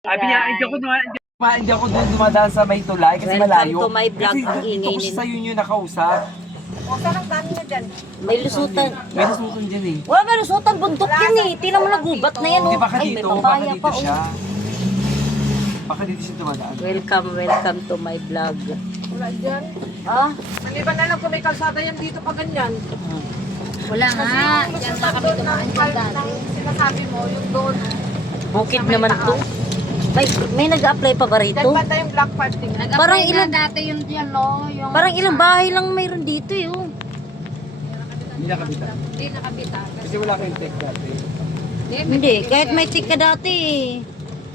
Sabi niya, hindi ako doon dumadaan sa may tulay kasi Welcome malayo. to my vlog. Kasi Ang dito ingay ko nila. sa yun yung nakausap. O, saan ang dami na dyan? May lusutan. May nasusun dyan eh. Wala may lusutan, bundok yan eh. Tingnan mo nagubat na yan Hindi oh. baka Ay, may dito, baka papaya dito pa siya. oh. Baka dito siya dumadaan. Welcome to my vlog. Wala dyan. Ah? Maliban na lang kung may kalsada yan dito pa ganyan. Wala nga. Diyan nga kami dumaan dyan dati. Sinasabi mo, yung doon. Bukid naman to. May nag-apply pa ba rito? Dyan banda yung black parting. Parang Nag-apply ilan- na dati yung diyan, no? Yung Parang ilang bahay lang mayroon dito eh oh. Hindi nakabitan. Hindi nakabitan. Kasi wala kayong tech dati. Hindi, kahit may tika dati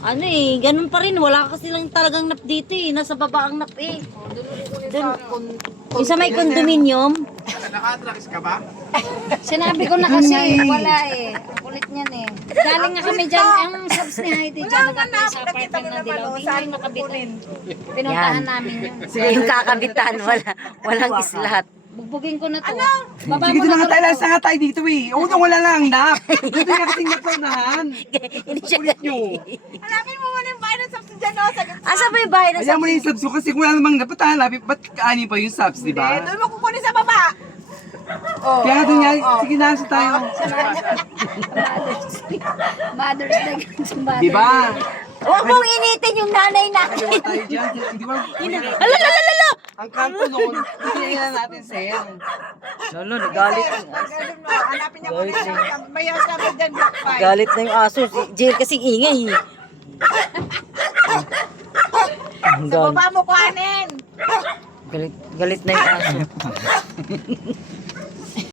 ano eh, ganun pa rin. Wala kasi lang talagang nap dito eh. Nasa baba ang nap eh. Doon, yung sa may condominium. Naka-attracts ka ba? Sinabi ko na kasi, wala eh. Kulit niyan eh. Galing nga kami dyan, ang subs ni Heidi dyan, nag-apply sa apartment ng Dilaw. Hindi yung nakabitan. Pinuntahan Yan. namin yun. Sila yung kakabitan, walang islat. Bugbugin ko na to. Baba Sige, mo doon na nga tayo. to. Lasa nga tayo dito eh. Unang wala lang nap. Dito nga kasing nap sa unahan. Hindi siya Ulit nyo. Hanapin mo muna yung bahay ng subs dyan, no? Sa gitna. Asa ba yung bahay na Ayan mo na yung subs ko kasi kung wala namang dapat hanapin. Ba't kaani pa yung subs, di Eh, ba? doon mo kukunin sa baba. Oh, Kaya nga doon nga, sige na sa tayo. Mother's Day. Di ba? Huwag mong initin yung nanay natin. Dalawa tayo dyan. Di ba? Alalala! Ang kanto noon, hindi na natin, sir. Lalo, nagalit. ganun mo. Hanapin niya muna yung may sabi dyan, black pie. Galit na yung aso. Si Jill kasing ingay. Ang Sa baba mo kuhanin. Galit na yung aso.